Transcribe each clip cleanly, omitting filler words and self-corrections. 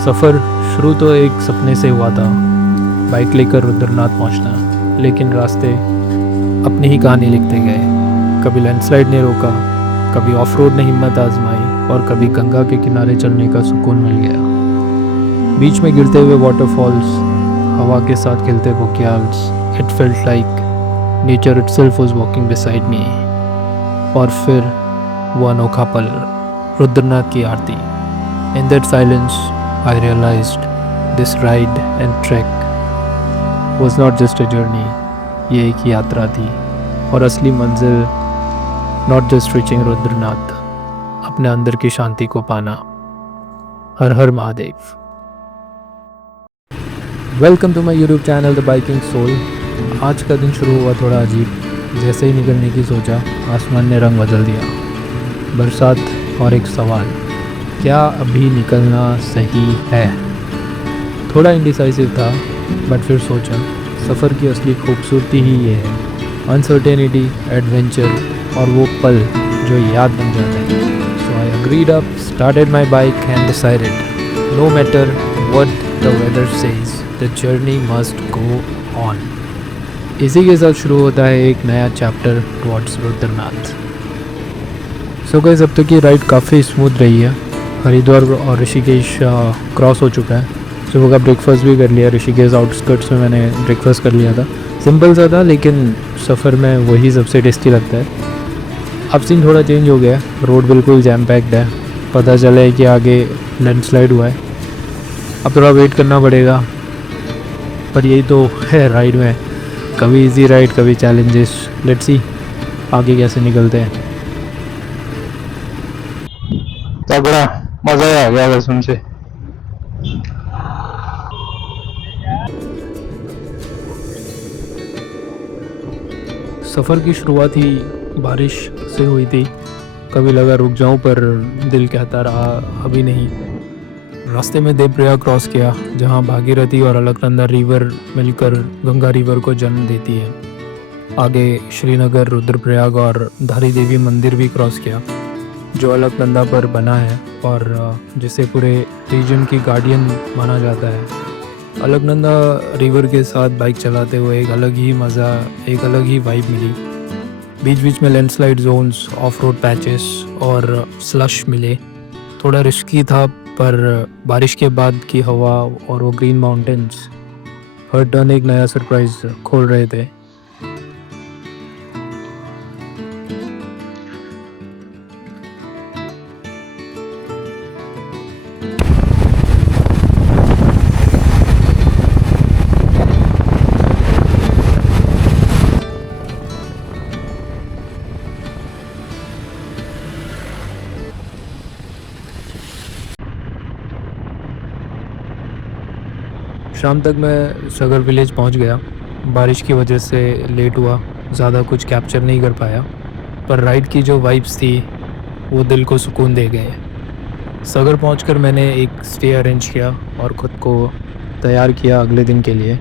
सफ़र शुरू तो एक सपने से हुआ था, बाइक लेकर रुद्रनाथ पहुंचना। लेकिन रास्ते अपनी ही कहानी लिखते गए। कभी लैंडस्लाइड ने रोका, कभी ऑफ रोड ने हिम्मत आजमाई और कभी गंगा के किनारे चलने का सुकून मिल गया। बीच में गिरते हुए वाटरफॉल्स, हवा के साथ खिलते बुग्याल्स, it felt like nature itself was walking beside me. और फिर वो अनोखा पल, रुद्रनाथ की आरती। In that silence I realized this ride and trek was not just a journey, ये एक यात्रा थी और असली मंजिल not just reaching रुद्रनाथ, अपने अंदर की शांति को पाना। Har Har Mahadev. Welcome to my YouTube channel the biking soul. आज का दिन शुरू हुआ थोड़ा अजीब। जैसे ही निकलने की सोचा, आसमान ने रंग बदल दिया। बरसात और एक सवाल, क्या अभी निकलना सही है? थोड़ा इंडिसाइसिव था, बट फिर सोचा सफ़र की असली खूबसूरती ही ये है, अनसर्टेनिटी, एडवेंचर और वो पल जो याद बन जाते हैं। So I agreed up, started my bike and decided no matter what the weather says, the journey must go on. इसी के साथ शुरू होता है एक नया chapter towards Rudranath. So guys, अब तक की राइड काफ़ी स्मूथ रही है। हरिद्वार और ऋषिकेश क्रॉस हो चुका है। सुबह का ब्रेकफास्ट भी कर लिया। ऋषिकेश आउटस्कर्ट्स में मैंने ब्रेकफास्ट कर लिया था। सिंपल सा था, लेकिन सफ़र में वही सबसे टेस्टी लगता है। अब सीन थोड़ा चेंज हो गया है। रोड बिल्कुल जैम पैक्ड है। पता चला है कि आगे लैंडस्लाइड हुआ है। अब थोड़ा वेट करना पड़ेगा, पर यही तो है राइड में, कभी इजी राइड, कभी चैलेंजेस। लेट्स सी आगे कैसे निकलते हैं। तगड़ा मजा आ गया कसम से। सफ़र की शुरुआत ही बारिश से हुई थी। कभी लगा रुक जाऊं, पर दिल कहता रहा अभी नहीं। रास्ते में देवप्रयाग क्रॉस किया, जहां भागीरथी और अलकनंदा रिवर मिलकर गंगा रिवर को जन्म देती है। आगे श्रीनगर, रुद्रप्रयाग और धारी देवी मंदिर भी क्रॉस किया, जो अलकनंदा पर बना है और जिसे पूरे रीजन की गार्डियन माना जाता है। अलकनंदा रिवर के साथ बाइक चलाते हुए एक अलग ही मज़ा, एक अलग ही वाइब मिली। बीच बीच में landslide zones, off road patches और स्लश मिले। थोड़ा रिस्की था, पर बारिश के बाद की हवा और वो ग्रीन माउंटेन्स हर टर्न एक नया सरप्राइज खोल रहे थे। शाम तक मैं सगर विलेज पहुंच गया। बारिश की वजह से लेट हुआ, ज़्यादा कुछ कैप्चर नहीं कर पाया, पर राइड की जो वाइब्स थी वो दिल को सुकून दे गए। सगर पहुंचकर मैंने एक स्टे अरेंज किया और ख़ुद को तैयार किया अगले दिन के लिए।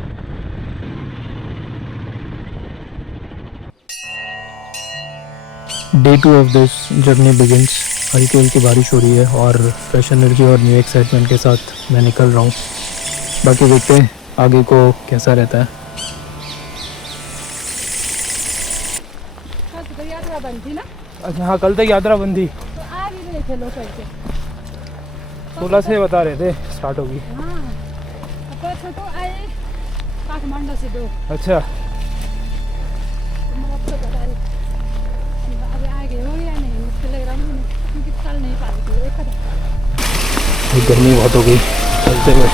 Day 2 of this journey begins. हल्की हल्की बारिश हो रही है और फ्रेश एनर्जी और न्यू एक्साइटमेंट के साथ मैं निकल रहा हूँ। बाकी देखते हैं आगे को कैसा रहता है। यात्रा बंद थी ना? अच्छा हाँ, कल तक यात्रा बंद थी। तो आ भी रहे थे लोग करके। 16 से बता रहे थे स्टार्ट होगी। हाँ, परसों तो आए काठमांडू से 2। अच्छा, अब तो बता रहे अभी आगे हो या नहीं, मुझको लग रहा है क्योंकि चल नहीं पा रही थी। एक गर्मी बहुत हो गई चलते हुए,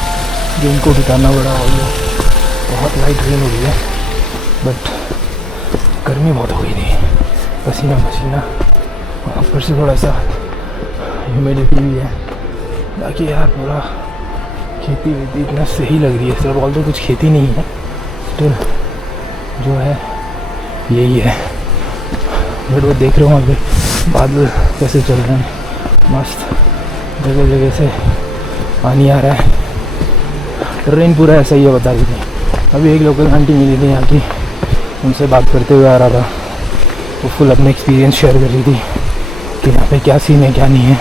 जो इनको बिताना पड़ा और बहुत लाइट रेन हो गई है, बट गर्मी बहुत हो गई थी। पसीना पसीना, ऊपर से थोड़ा सा ह्यूमिडिटी भी है। बाकी यार पूरा खेती वेती इतना सही लग रही है। सर ऑल तो कुछ खेती नहीं है, स्टिल जो है यही है। बट वो देख रहे हो अभी बादल कैसे चल रहे हैं, मस्त जगह जगह से पानी आ रहा है। ट्रेन पूरा ऐसा ही है, बता रही थी। अभी एक लोकल आंटी मिली थी यहाँ की, उनसे बात करते हुए आ रहा था। वो फुल अपने एक्सपीरियंस शेयर कर रही थी कि यहाँ पे क्या सीन है क्या नहीं है।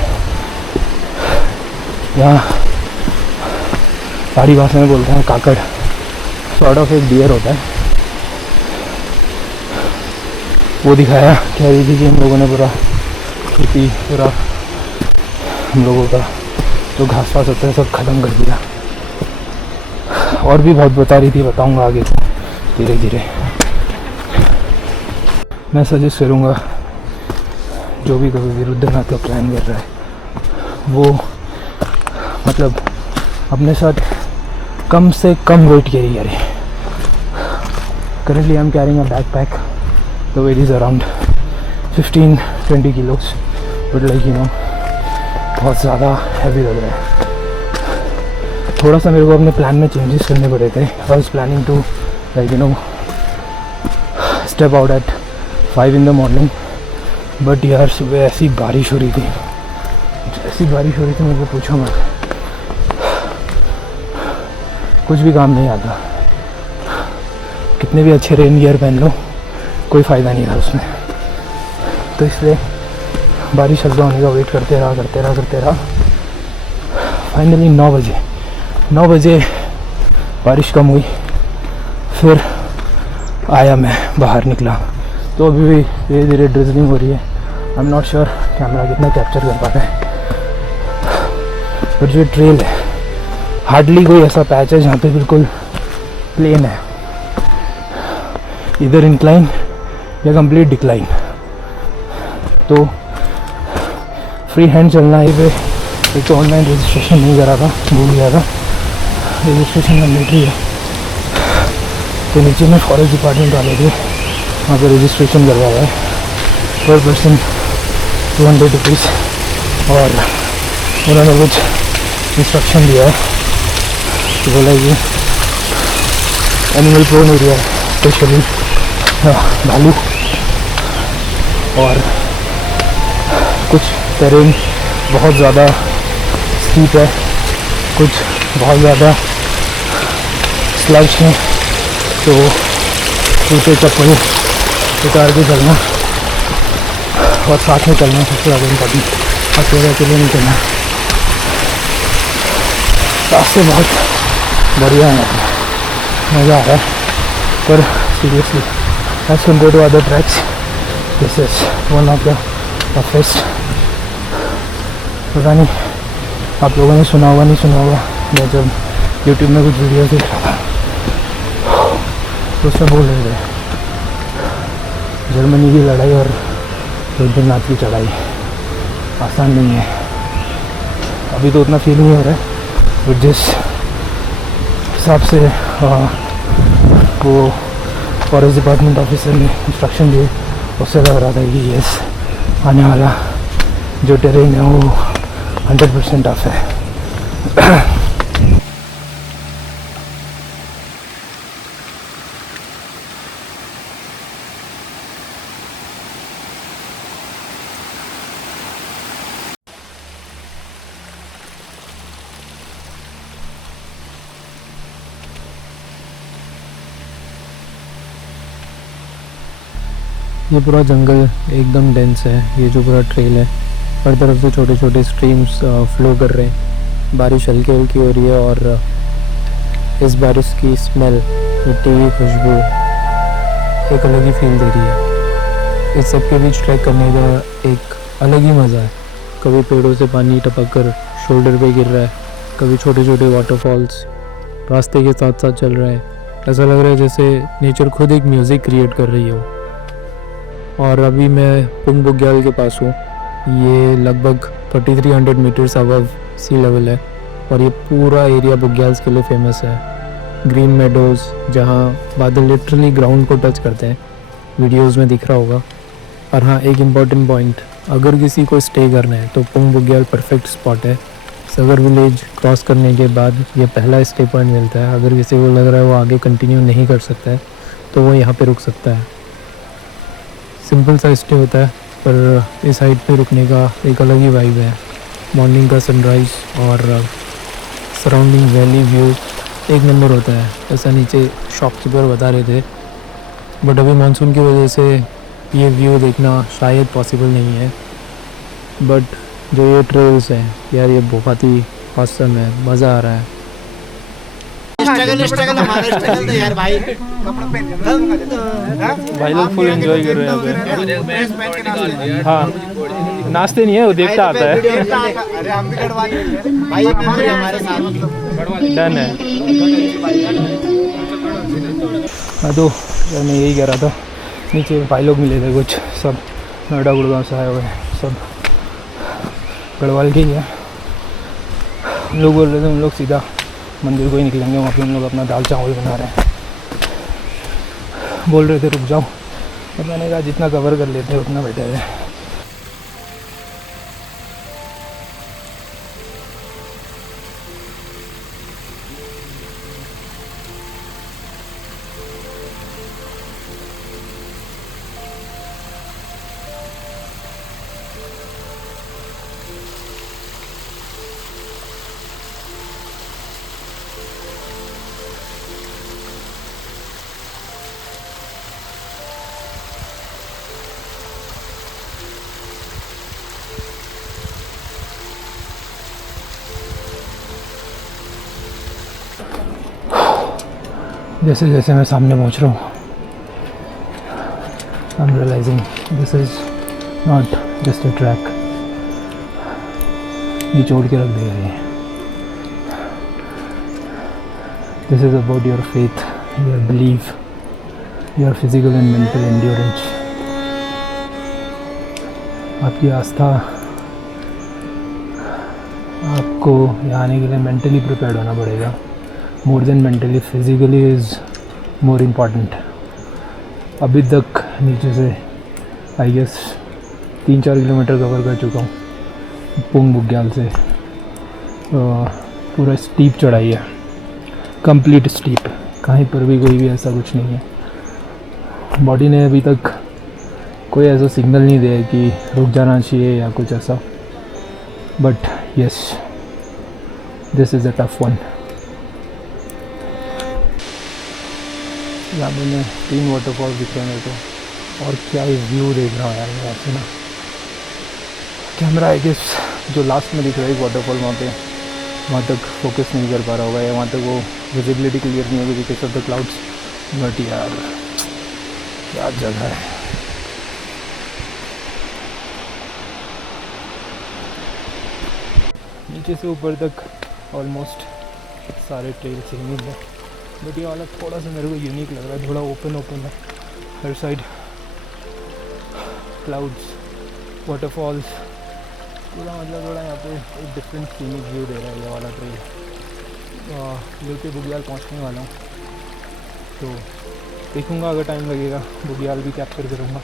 यहाँ पहाड़ी भाषा में बोलते हैं काकड़, सॉर्ट ऑफ एक डियर होता है। वो दिखाया, कह रही थी कि हम लोगों ने पूरा खेती, पूरा हम लोगों का जो घास वास होता है सब ख़त्म कर दिया। और भी बहुत बता रही थी, बताऊंगा आगे धीरे धीरे। मैं सजेस्ट करूंगा जो भी कभी विरुद्धनाथ का प्लान कर रहा है वो मतलब अपने साथ कम से कम वेट कैरी करे। Currently I'm carrying a backpack. The weight is around 15-20 kilos, but like you know बहुत ज़्यादा हैवी लग रहा है। थोड़ा सा मेरे को अपने प्लान में चेंजेस करने पड़े थे। I was planning to like you know step out at 5 in the morning, but यार सुबह ऐसी बारिश हो रही थी, मुझे पूछो मत, कुछ भी काम नहीं आता। कितने भी अच्छे रेन गियर पहन लो कोई फ़ायदा नहीं था उसमें। तो इसलिए बारिश हल्का होने का वेट करते रहा। फाइनली 9 बजे बारिश कम हुई, फिर आया, मैं बाहर निकला तो अभी भी धीरे धीरे ड्रिजलिंग हो रही है। I am not sure camera कितना कैप्चर कर पाता है, पर जो ट्रेल है हार्डली कोई ऐसा पैच है जहाँ पे बिल्कुल प्लेन है, इधर इंक्लाइन या कंप्लीट डिक्लाइन। तो फ्री हैंड चलना है पे। एक तो ऑनलाइन रजिस्ट्रेशन नहीं करा था, भूल गया था, रजिस्ट्रेशन मैंडेटरी है। तो नीचे में फॉरेस्ट डिपार्टमेंट वाले थे, वहाँ पर रजिस्ट्रेशन करवाया है पर पर्सन 200 रुपीज़, और उन्होंने कुछ इंस्ट्रक्शन दिया है तो बोला कि एनिमल प्रोन एरिया है, स्पेशली भालू, और कुछ टेरेन बहुत ज़्यादा स्टीप है, कुछ बहुत ज़्यादा स्लग्स हैं, तो जूते चप्पल उतार के चलना और साथ में चलना सबसे ज़्यादा इम्पोर्टेंट, अकेले नहीं चलना। रास्ते बहुत बढ़िया हैं, मज़ा आ रहा है, पर seriously as compare to other tracks this is one of the toughest. पता नहीं आप लोगों ने सुना होगा नहीं सुना होगा, मैं जब यूट्यूब में कुछ वीडियो देख रहा था तो उसमें बोल रहे थे जर्मनी की लड़ाई और रुद्रनाथ की चढ़ाई आसान नहीं है। अभी तो उतना फील नहीं हो रहा है, बट जिस हिसाब से वो फॉरेस्ट डिपार्टमेंट ऑफिसर ने इंस्ट्रक्शन दिए उससे लग रहा था कि यस आने वाला जो टेरेन है वो 100% टफ है। ये पूरा जंगल एकदम डेंस है। ये जो पूरा ट्रेल है हर तरफ से छोटे छोटे स्ट्रीम्स फ्लो कर रहे हैं। बारिश हल्की हल्की हो रही है और इस बारिश की स्मेल, मिट्टी की खुशबू एक अलग ही फील दे रही है। इस सब के बीच ट्रैक करने का एक अलग ही मज़ा है। कभी पेड़ों से पानी टपक कर शोल्डर पे गिर रहा है, कभी छोटे छोटे वाटरफॉल्स रास्ते के साथ साथ चल रहे हैं। ऐसा लग रहा है जैसे नेचर खुद एक म्यूज़िक क्रिएट कर रही हो। और अभी मैं पुंग बुग्याल के पास हूँ। ये लगभग 3300 मीटर्स अबव सी लेवल है और ये पूरा एरिया बुग्याल्स के लिए फेमस है। ग्रीन मेडोज़ जहाँ बादल लिटरली ग्राउंड को टच करते हैं, वीडियोस में दिख रहा होगा। और हाँ, एक इम्पॉर्टेंट पॉइंट, अगर किसी को स्टे करना है तो पुंग बुग्याल परफेक्ट स्पॉट है। सगर विलेज क्रॉस करने के बाद ये पहला स्टे पॉइंट मिलता है। अगर किसी को लग रहा है वो आगे कंटिन्यू नहीं कर सकता है तो वो यहाँ पे रुक सकता है। सिंपल सा स्टे होता है पर इस हाइट पे रुकने का एक अलग ही वाइब है। मॉर्निंग का सनराइज़ और सराउंडिंग वैली व्यू एक नंबर होता है, ऐसा नीचे शॉपकीपर बता रहे थे। बट अभी मानसून की वजह से ये व्यू देखना शायद पॉसिबल नहीं है। बट जो ये ट्रेल्स हैं यार, ये बहुत ही ऑसम है, मज़ा आ रहा है। स्ट्रगल हमारा स्ट्रगल था यार भाई। भाई लोग फुल एंजॉय कर रहे हैं यहाँ पे। हाँ नाचते नहीं है, वो देखता आता है। अरे हम भी गढ़वा लिए भाई, एक मेमोरी हमारे साथ डन है। हाँ तो मैं यही कह रहा था, नीचे भाई लोग मिले थे कुछ, सब नोएडा गुड़गांव से आए हुए हैं, सब गढ़वाल के ही हैं। हम लोग बोल रहे थे हम लोग सीधा मंदिर को ही निकलेंगे, वहाँ पे हम लोग अपना दाल चावल बना रहे हैं। बोल रहे थे रुक जाओ, और मैंने कहा जितना कवर कर लेते हैं उतना बेटर है। जैसे जैसे मैं सामने पहुंच रहा हूँ, I am realising this is not just a track. ये छोड़ के रख दिया है। This is about your faith, your believe, your physical and mental endurance. आपकी आस्था आपको यहाँ आने के लिए मेंटली प्रिपेयर्ड होना पड़ेगा। More than mentally, physically is more important. अभी तक नीचे से आई गेस 3-4 किलोमीटर कवर कर चुका हूँ पुंग बुग्याल से। पूरा स्टीप चढ़ाई है, कंप्लीट स्टीप, कहीं पर भी कोई भी ऐसा कुछ नहीं है। बॉडी ने अभी तक कोई ऐसा सिग्नल नहीं दिया है कि रुक जाना चाहिए या कुछ ऐसा, but yes this is a tough one. यहाँ मैंने 3 वाटरफॉल दिख रहे हैं मेरे को, और क्या ही व्यू देख रहा हूँ यार यहाँ से ना। कैमरा आई गेस जो लास्ट में दिख रहा है एक वाटरफॉल, वहाँ तक फोकस नहीं कर पा रहा होगा, या वहाँ तक वो विजिबिलिटी क्लियर नहीं होगी because of the clouds. But यार क्या जगह है। नीचे से ऊपर तक ऑलमोस्ट सारे ट्रेल सेम ही है, बट ये वाला थोड़ा सा मेरे को यूनिक लग रहा है, थोड़ा ओपन है हर साइड, क्लाउड्स, वाटरफॉल्स, पूरा मतलब थोड़ा यहाँ पे एक डिफरेंट सीनिक व्यू दे रहा है ये वाला ट्रेल। ल्यूटी बुग्याल पहुँचने वाला हूँ, तो देखूँगा अगर टाइम लगेगा बुग्याल भी कैप्चर करूँगा,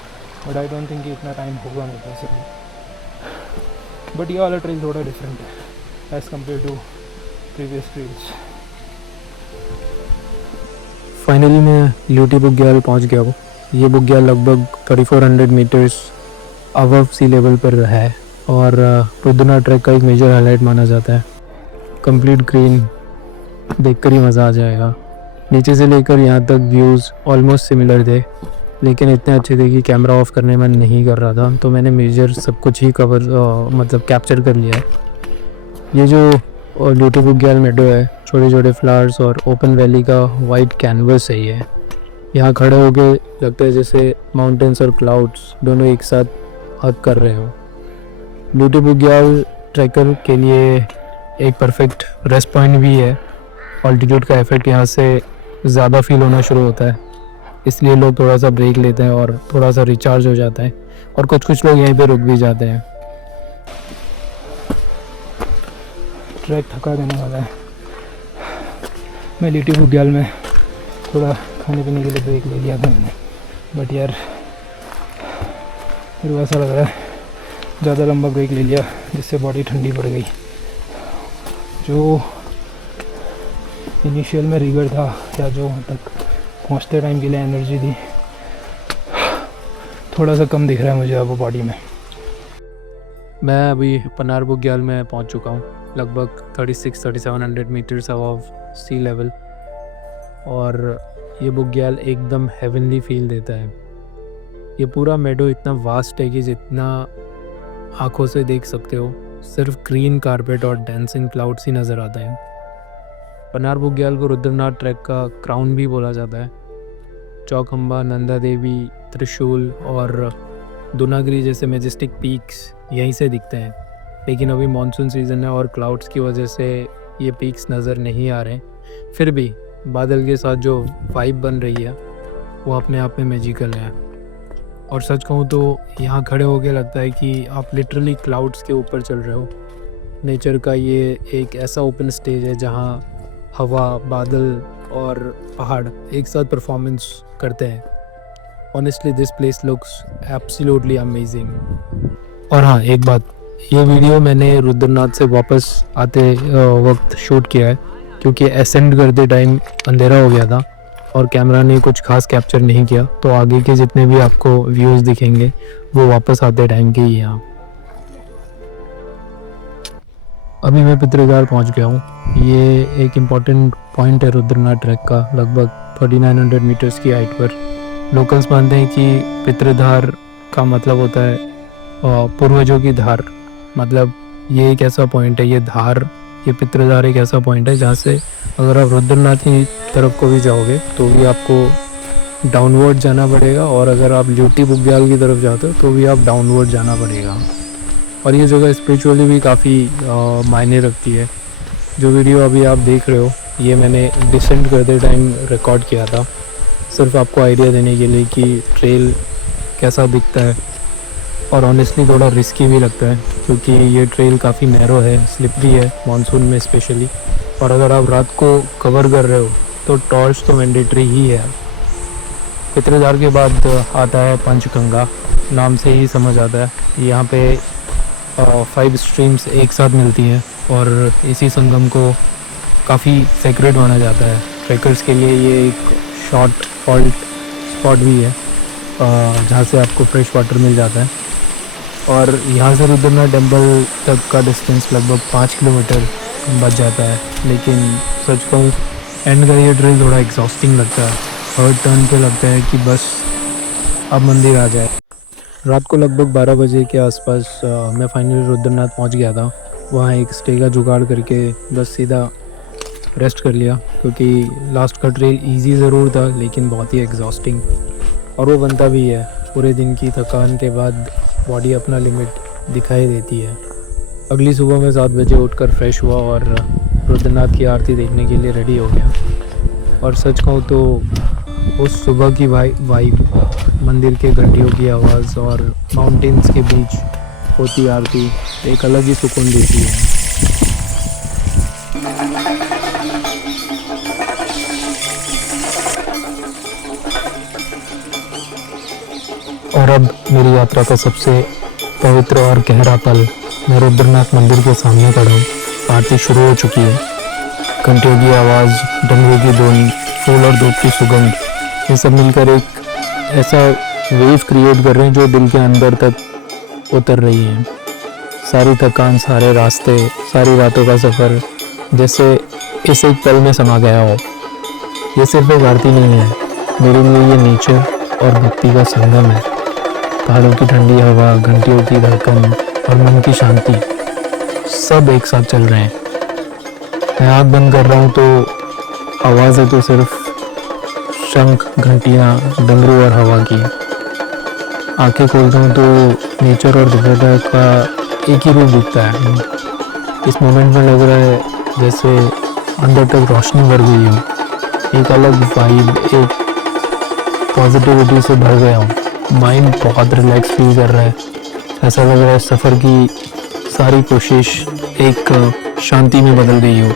बट आई डोंट थिंक कि इतना टाइम होगा मेरे पास अभी। बट ये वाला ट्रेल थोड़ा डिफरेंट है as compare to previous trails. Finally मैं ल्यूटी बुग्याल पहुंच गया हूँ। ये बुग्याल लगभग 3400 मीटर्स अबव सी लेवल पर है और पुदना ट्रैक का एक मेजर हाईलाइट माना जाता है। कंप्लीट ग्रीन देखकर ही मज़ा आ जाएगा। नीचे से लेकर यहाँ तक व्यूज़ ऑलमोस्ट सिमिलर थे, लेकिन इतने अच्छे थे कि कैमरा ऑफ करने में नहीं कर रहा था, तो मैंने मेजर सब कुछ ही कवर मतलब कैप्चर कर लिया है। ये जो ल्यूटी बुग्याल मेडो है, छोटे छोटे फ्लावर्स और ओपन वैली का वाइट कैनवस है ये। यहाँ खड़े होके लगता है जैसे माउंटेन्स और क्लाउड्स दोनों एक साथ हग कर रहे हो। ल्यूटी बुग्याल ट्रैकर के लिए एक परफेक्ट रेस्ट पॉइंट भी है। ऑल्टीट्यूड का इफेक्ट यहाँ से ज़्यादा फील होना शुरू होता है, इसलिए लोग थोड़ा सा ब्रेक लेते हैं और थोड़ा सा रिचार्ज हो जाता है, और कुछ लोग यहीं पे रुक भी जाते हैं। ट्रैक थका देने वाला है। मैं ल्यूटी बुग्याल में थोड़ा खाने पीने के लिए ब्रेक ले लिया था मैंने, बट यार मेरे को ऐसा लग रहा है ज़्यादा लंबा ब्रेक ले लिया जिससे बॉडी ठंडी पड़ गई। जो इनिशियल में रिगर था या जो वहाँ तक पहुँचते टाइम के लिए एनर्जी थी, थोड़ा सा कम दिख रहा है मुझे अब बॉडी में। मैं अभी पनार बुग्याल में पहुँच चुका हूँ, लगभग 3600-3700 मीटर्स अबव सी लेवल, और ये बुग्याल एकदम हेवनली फील देता है। ये पूरा मेडो इतना वास्ट है कि जितना आँखों से देख सकते हो सिर्फ ग्रीन कारपेट और डांसिंग क्लाउड्स ही नज़र आता है। पनार बुग्याल को रुद्रनाथ ट्रैक का क्राउन भी बोला जाता है। चौखंबा, नंदा देवी, त्रिशूल और दुनागिरी जैसे मैजेस्टिक पीक्स यहीं से दिखते हैं, लेकिन अभी मानसून सीज़न है और क्लाउड्स की वजह से ये पीक्स नज़र नहीं आ रहे। फिर भी बादल के साथ जो वाइब बन रही है वो अपने आप में मैजिकल है। और सच कहूँ तो यहाँ खड़े होके लगता है कि आप लिटरली क्लाउड्स के ऊपर चल रहे हो। नेचर का ये एक ऐसा ओपन स्टेज है जहाँ हवा, बादल और पहाड़ एक साथ परफॉर्मेंस करते हैं। Honestly this place looks absolutely amazing. और हाँ, एक बात, ये वीडियो मैंने रुद्रनाथ से वापस आते वक्त शूट किया है, क्योंकि असेंड करते टाइम अंधेरा हो गया था और कैमरा ने कुछ खास कैप्चर नहीं किया, तो आगे के जितने भी आपको व्यूज़ दिखेंगे वो वापस आते टाइम के ही यहाँ। अभी मैं पितृद्वार पहुँच गया हूँ। ये एक इम्पॉर्टेंट पॉइंट है रुद्रनाथ ट्रैक का, लगभग 3900 मीटर्स की हाइट पर। लोकल्स मानते हैं कि पितृद्वार का मतलब होता है पूर्वजों की धार। मतलब ये एक ऐसा पॉइंट है, ये धार, ये पितृद्वार एक ऐसा पॉइंट है जहाँ से अगर आप रुद्रनाथ की तरफ को भी जाओगे तो भी आपको डाउनवर्ड जाना पड़ेगा, और अगर आप ल्यूटी बुग्याल की तरफ जाते हो तो भी आप डाउनवर्ड जाना पड़ेगा। और ये जगह स्पिरिचुअली भी काफ़ी मायने रखती है। जो वीडियो अभी आप देख रहे हो ये मैंने डिसेंड करते टाइम रिकॉर्ड किया था, सिर्फ आपको आइडिया देने के लिए कि ट्रेल कैसा दिखता है। और ऑनेस्टली थोड़ा रिस्की भी लगता है, क्योंकि ये ट्रेल काफ़ी नैरो है, स्लिपरी है मानसून में स्पेशली। और अगर आप रात को कवर कर रहे हो तो टॉर्च तो मैंडेटरी ही है। पितृद्वार के बाद आता है पंचगंगा, नाम से ही समझ आता है। यहाँ पे 5 स्ट्रीम्स एक साथ मिलती हैं और इसी संगम को काफ़ी सेक्रेड माना जाता है। ट्रैकर्स के लिए ये एक शॉर्ट हॉल्ट स्पॉट भी है जहाँ से आपको फ्रेश वाटर मिल जाता है। और यहाँ से रुद्रनाथ टेम्पल तक का डिस्टेंस लगभग 5 किलोमीटर बच जाता है। लेकिन सच कहूँ एंड का ये ट्रेल थोड़ा एग्जॉस्टिंग लगता है। हर टर्न पे लगता है कि बस अब मंदिर आ जाए। रात को लगभग 12 बजे के आसपास मैं फाइनली रुद्रनाथ पहुँच गया था। वहाँ एक स्टे का जुगाड़ करके बस सीधा रेस्ट कर लिया, क्योंकि लास्ट का ट्रेल इजी ज़रूर था लेकिन बहुत ही एग्जॉस्टिंग, और वो बनता भी है। पूरे दिन की थकान के बाद बॉडी अपना लिमिट दिखाई देती है। अगली सुबह मैं 7 बजे उठकर फ्रेश हुआ और रुद्रनाथ की आरती देखने के लिए रेडी हो गया। और सच कहूँ तो उस सुबह की वाइब, मंदिर के घंटियों की आवाज़ और माउंटेन्स के बीच होती आरती एक अलग ही सुकून देती है। और अब मेरी यात्रा का सबसे पवित्र और गहरा पल, मैं रुद्रनाथ मंदिर के सामने खड़ा हूँ। आरती शुरू हो चुकी है। घंटियों की आवाज़, डमरू की धुन, फूल और धूप की सुगंध, ये सब मिलकर एक ऐसा वेव क्रिएट कर रहे हैं जो दिल के अंदर तक उतर रही है। सारी थकान, सारे रास्ते, सारी रातों का सफ़र जैसे इस एक पल में समा गया हो। ये सिर्फ एक आरती नहीं है, मेरे लिए ये नेचर और भक्ति का संगम है। पहाड़ों की ठंडी हवा, घंटियों की धड़कन और मन की शांति सब एक साथ चल रहे हैं। मैं आँख बंद कर रहा हूँ तो आवाज़ है तो सिर्फ शंख, घंटियाँ, डमरू और हवा की। आंखें खोलता हूँ तो नेचर और दिव्यता का एक ही रूप दिखता है। इस मोमेंट में लग रहा है जैसे अंदर तक रोशनी भर गई हो। एक अलग वाइब, एक पॉजिटिविटी से भर गया हूँ। माइंड बहुत रिलैक्स फील कर रहा है। ऐसा लग रहा है सफ़र की सारी कोशिश एक शांति में बदल गई हो।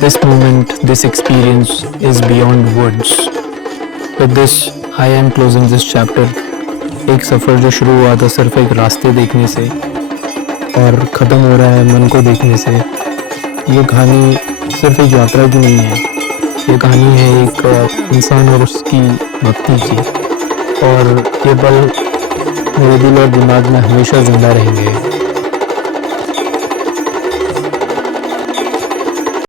This moment, this experience is beyond words. With this I am closing this chapter. एक सफ़र जो शुरू हुआ था सिर्फ एक रास्ते देखने से और ख़त्म हो रहा है मन को देखने से। ये कहानी सिर्फ एक यात्रा की नहीं है, ये कहानी है एक इंसान और उसकी भक्ति की। और ये पल मेरे दिल और दिमाग में हमेशा ज़िंदा रहेंगे।